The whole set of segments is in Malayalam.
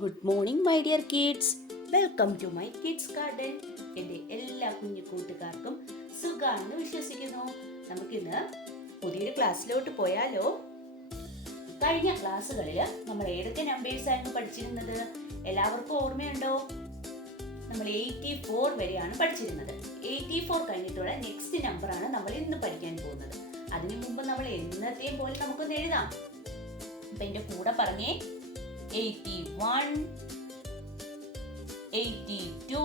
Good morning my dear kids. Welcome to my kids garden. എൻ്റെ എല്ലാ കുഞ്ഞു കൂട്ടുകാർക്കും സുഖാണെന്ന് വിശ്വസിക്കുന്നു. നമുക്കിന്ന് പുതിയൊരു ക്ലാസ്സിലോട്ട് പോയാലോ? കഴിഞ്ഞ ക്ലാസ്സുകളിൽ നമ്മൾ ഏതൊക്കെ നമ്പേഴ്സ് ആയിരുന്നു പഠിച്ചിരുന്നത്? എല്ലാവർക്കും ഓർമ്മയുണ്ടോ? നമ്മൾ 84 വരെയാണ് പഠിച്ചിരുന്നത്. 84 കഴിഞ്ഞിട്ടുള്ള നെക്സ്റ്റ് നമ്പറാണ് നമ്മൾ ഇന്ന് പഠിക്കാൻ പോകുന്നത്. അതിനു മുമ്പ് നമ്മൾ എന്നത്തെയും പോലെ നമുക്കൊന്ന് എഴുതാം. അപ്പൊ എൻ്റെ കൂടെ പറഞ്ഞേ: 81, 82,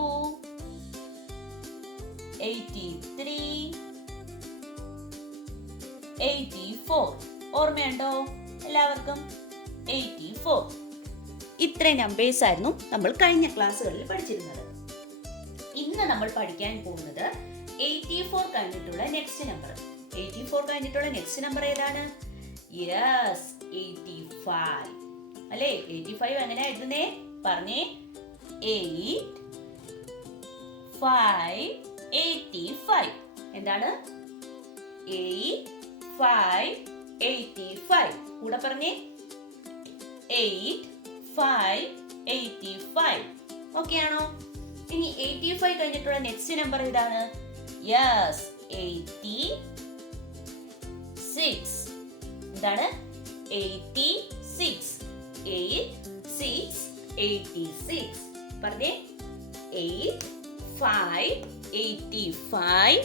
83, 84. ഓർമ്മയുണ്ടോ എല്ലാവർക്കും? 84. ഇത്രയും നമ്പേഴ്സ് ആയിരുന്നു നമ്മൾ കഴിഞ്ഞ ക്ലാസ്സുകളിൽ പഠിച്ചിരുന്നത്. ഇന്ന് നമ്മൾ പഠിക്കാൻ പോകുന്നത് 84 കഴിഞ്ഞിട്ടുള്ള നെക്സ്റ്റ് നമ്പർ. 84 കഴിഞ്ഞിട്ടുള്ള നെക്സ്റ്റ് നമ്പർ ഏതാണ്? യെസ്, 85 അല്ലേ? 85 എങ്ങനെ എഴുതുന്നേ? പറഞ്ഞേ. 8, 5, 85. എന്താണ്? 8, 5, 85. കൂടെ പറഞ്ഞേ. 8, 5, 85. ഓക്കെ ആണോ? ഇനി 85 കഴിഞ്ഞിട്ടുള്ള നെക്സ്റ്റ് നമ്പർ ഏതാണ്? യെസ്, 86. എന്താണ്? 86. 8, 6, 86. പറഞ്ഞേ. 8, 5, 85.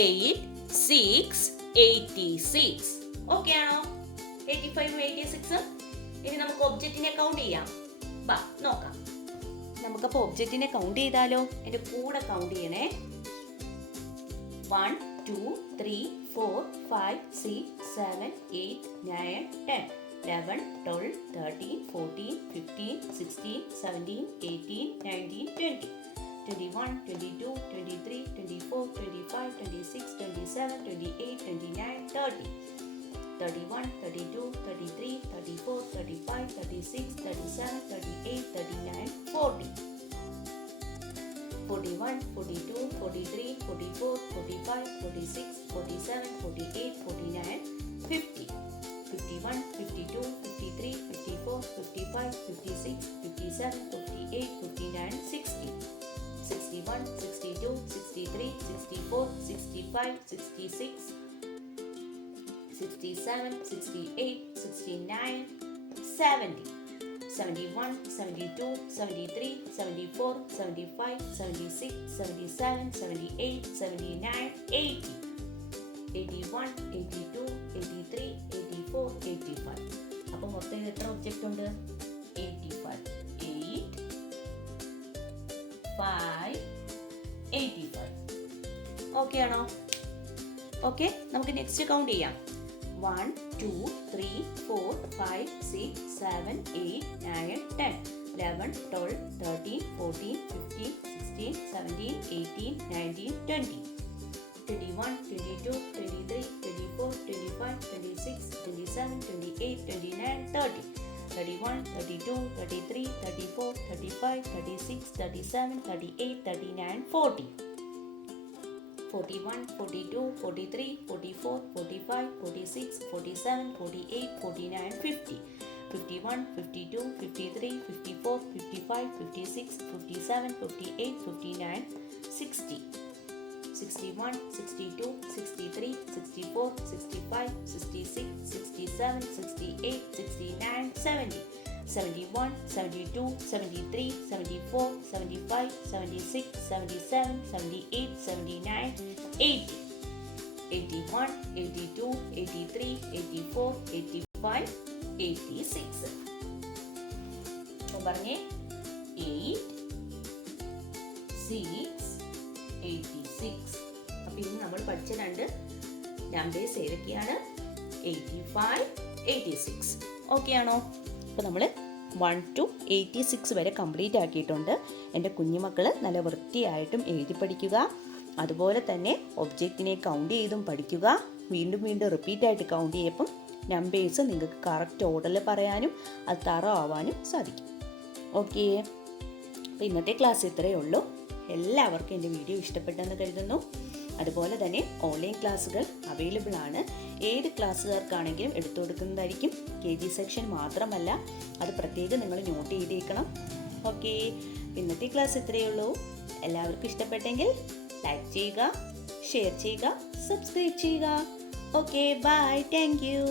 8, 6, 86. ഓക്കെ ആണോ? 85 86. ഇനി നമുക്ക് ഒബ്ജക്റ്റിനെ കൗണ്ട് ചെയ്യാം. വാ നോക്കാം. നമുക്കപ്പോൾ ഒബ്ജക്റ്റിനെ കൗണ്ട് ചെയ്താലോ? എൻ്റെ കൂടെ കൗണ്ട് ചെയ്യണേ. 1, 2, 3, 4, 5, 6, 7, 8, 9, 10, 11, 12, 13, 14, 15, 16, 17, 18, 19, 20, 21, 22, 23, 24, 25, 26, 27, 28, 29, 30, 31, 32, 33, 34, 35, 36, 37, 38, 39, 40, 41, 42, 43, 44, 45, 46, 47, 48, 49, 50, 51, 52, 53, 54, 55, 56, 57, 58, 59, 60, 61, 62, 63, 64, 65, 66, 67, 68, 69, 70, 71, 72, 73, 74, 75, 76, 77, 78, 79, 80, 81, 82, 83, 84, 85. അപ്പോൾ മൊത്തം എത്ര ഒബ്ജക്റ്റ് ഉണ്ട്? 85. 8, 5, 85. ഓക്കെ ആണോ? ഓക്കെ, നമുക്ക് നെക്സ്റ്റ് കൗണ്ട് ചെയ്യാം. 1, 2, 3, 4, 5, 6, 7, 8, 9, 10, 11, 12, 13, 14, 15, 16, 17, 18, 19, 20, 21, 22, 23, 24, 25, 26, 27, 28, 29, 30, 31, 32, 33, 34, 35, 36, 37, 38, 39, 40, 41, 42, 43, 44, 45, 46, 47, 48, 49, 50, 51, 52, 53, 54, 55, 56, 57, 58, 59, 60, 61, 62, 63, 64, 65, 66, 67, 68, 69, 70, 71, 72, 73, 74, 75, 76, 77, 78, 79, 80, 81, 82, 83, 84, 85, 86. അപ്പോൾ പറഞ്ഞേ. 8, 6, 86. അപ്പോൾ ഇനി നമ്മൾ പഠിച്ച രണ്ട് നമ്പേഴ്സ് ഏതൊക്കെയാണ്? 85, 86. ഓക്കെ ആണോ? അപ്പോൾ നമ്മൾ 1 to 86 വരെ കംപ്ലീറ്റ് ആക്കിയിട്ടുണ്ട്. എൻ്റെ കുഞ്ഞുമക്കൾ നല്ല വൃത്തിയായിട്ടും എഴുതി പഠിക്കുക. അതുപോലെ തന്നെ ഒബ്ജക്റ്റിനെ കൗണ്ട് ചെയ്തും പഠിക്കുക. വീണ്ടും വീണ്ടും റിപ്പീറ്റായിട്ട് കൗണ്ട് ചെയ്യപ്പം നമ്പേഴ്സ് നിങ്ങൾക്ക് കറക്റ്റ് ഓർഡറിൽ പറയാനും അത് തറ ആവാനും സാധിക്കും. ഓക്കെ, അപ്പോൾ ഇന്നത്തെ ക്ലാസ് ഇത്രയേ ഉള്ളൂ. എല്ലാവർക്കും എൻ്റെ വീഡിയോ ഇഷ്ടപ്പെട്ടെന്ന് കരുതുന്നു. അതുപോലെ തന്നെ ഓൺലൈൻ ക്ലാസ്സുകൾ അവൈലബിൾ ആണ്. ഏത് ക്ലാസ്സുകാർക്കാണെങ്കിലും എടുത്തു കൊടുക്കുന്നതായിരിക്കും. KG സെക്ഷൻ മാത്രമല്ല, അത് പ്രത്യേകം നിങ്ങൾ നോട്ട് ചെയ്തേക്കണം. ഓക്കെ, ഇന്നത്തെ ക്ലാസ് ഇത്രയേ ഉള്ളൂ. എല്ലാവർക്കും ഇഷ്ടപ്പെട്ടെങ്കിൽ ലൈക്ക് ചെയ്യുക, ഷെയർ ചെയ്യുക, സബ്സ്ക്രൈബ് ചെയ്യുക. Okay, bye, thank U.